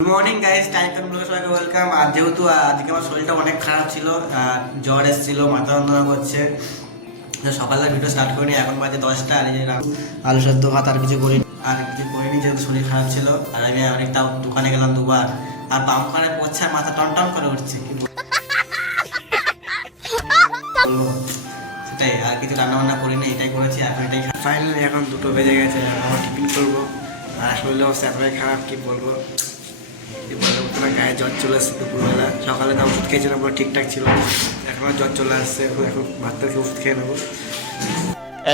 Good morning guys, Titan ব্লগে সবাইকে welcome. আর যেহেতু আজকে আমার শরীরটা অনেক খারাপ ছিল, জ্বর এসেছিল, মাথা যন্ত্রণা করছে, তো সকালে ভিডিও স্টার্ট করিনি। এখন বাজে 10টা। আর এই যে আলু সেদ্ধ ভাত আর কিছু করিনি, যেহেতু শরীর খারাপ ছিল। আর আমি অনেকটা দোকানে গেলাম দুবার, আর বাম কানে পড়ছে আর মাথা টন টন করে উঠছে, কি বলবো। সেটাই, আর কিছু রান্না বান্না করিনি, এটাই করেছি। এখন এটাই ফাইনালি এখন 2টো বেজে গেছে, আমার টিফিন করবো। আর শরীরটা অবস্থা এতটাই খারাপ, কি বলবো। গায়ে জ্বর চলে আসছে দুপুরবেলা। সকালে তো ওষুধ খেয়েছিলাম, ঠিকঠাক ছিল। এখনও জ্বর চলে আসছে, এখন ভাতটা খেয়ে ওষুধ খেয়ে নেবো।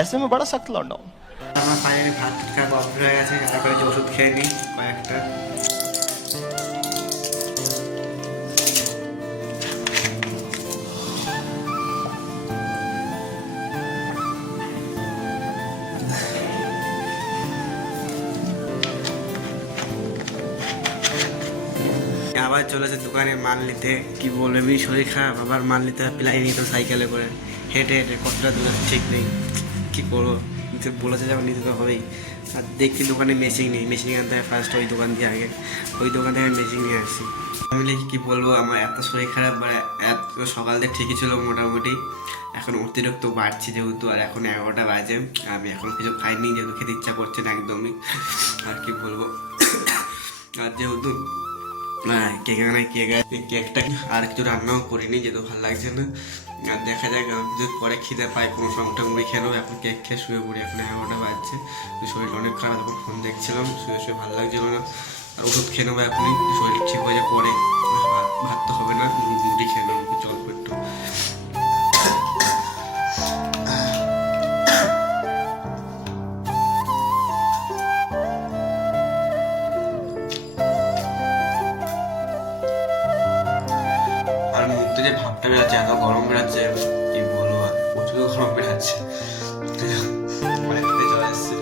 ऐसे में बड़ा सख्त लौंडा हूं। আমার ফাইনালি ভাত খাওয়া কমপ্লিট হয়ে গেছে। এখন যে ওষুধ খেয়ে নিই কয়েকটা। আবার চলেছে দোকানে মাল নিতে, কি বলবো, এমনি শরীর খারাপ, আবার মাল নিতে প্লাই নিত সাইকেলে করে, হেঁটে হেঁটে কতটা দূর ঠিক নেই, কি করবো। বলেছে যখন নিতে তো হবেই। আর দেখছি দোকানে মেশিন নেই, মেশিন আনতে হয় ফার্স্ট ওই দোকান দিয়ে আগে। ওই দোকান থেকে মেশিন নিয়ে আসছি। আমি কি বলবো, আমার এত শরীর খারাপ, মানে এত সকাল থেকে ঠিকই ছিল মোটামুটি, এখন অতিরিক্ত বাড়ছি যেহেতু। আর এখন 11টা বাজে, আমি এখন কিছু খাইনি যেহেতু খেতে ইচ্ছা করছে না একদমই। আর কি বলবো, আর যেহেতু কেকটা আর কিছু রান্নাও করিনি যেহেতু ভালো লাগছে না। আর দেখা যাক, যদি পরে খিদে পাই কোনো সময় মুড়ি খেয়ে নেবো। এখন কেক খেয়ে শুয়ে পড়ি, এখন 11টা বাজছে। শরীরটা অনেক খারাপ, তখন ফোন দেখছিলাম, শুয়ে শুয়ে ভালো লাগছিল না। আর ওষুধ খেয়ে নেবো এখনই, শরীর ঠিক হয়ে যায় পরে। ভাত তো হবে না, মুড়ি খেয়ে নেবো কিছু অল্প একটু। আর মুখতে যে ভাবটা বেরাচ্ছে, এত গরম বেরাচ্ছে, কি বলবো, আর প্রচুর গরম বেরাচ্ছে। অনেক জ্বর এসছে,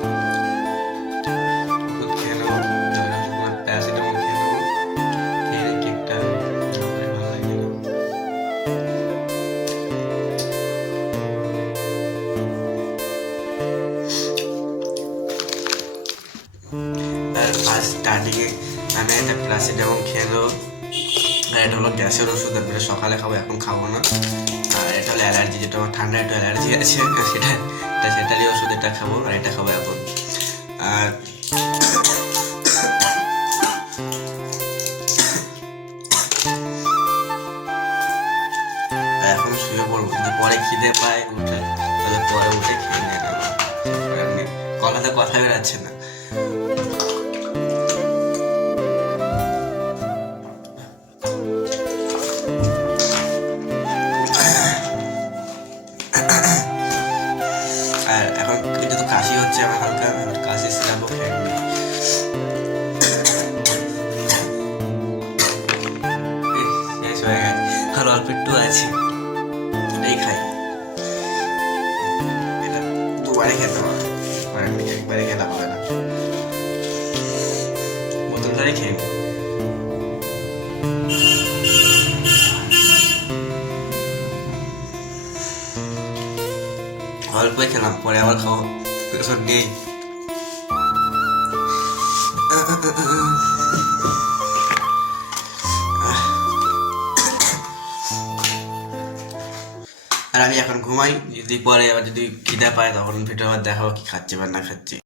ওষুধ খেয়ে নেবো, প্যারাসিটামল খেয়ে নেবো, খেয়ে কেকটা ভালো লাগে না। আর ফার্স্ট স্টার্টিংয়ে আমি একটা প্যারাসিটামল খেয়ে নেবো। আর এটা হলো গ্যাসের ওষুধ, আমি সকালে খাবো, এখন খাবো না। আর এটা হলো অ্যালার্জি, যেটা আমার ঠান্ডা একটু অ্যালার্জি আছে, সেটারই ওষুধ, এটা খাবো। আর এটা খাবো এখন। আর এখন শুয়ে পড়বো, যদি পরে খিদে পায় উঠে, তাহলে পরে উঠে খেয়ে নিয়ে নেবো। গলাতে কথা বেরাচ্ছে না। আর এখন কিন্তু তো কাশি হচ্ছে আমার হালকা, কাশি সিরাপও খেয়ে নিই। শেষ হয়ে গেছে, আর অল্প একটু আছে, এটাই খাই। এটা দুবারে খেতে হবে, একবারে খেতে হবে না, বোতলটাই খেয়ে নিই। অল্পই খেলাম, পরে আবার খাবো, ওষুধ নেই। আর আমি এখন ঘুমাই, যদি পরে আবার যদি খিদে পায় তখন ভিডিও আবার দেখাবো কি খাচ্ছি বা না খাচ্ছি।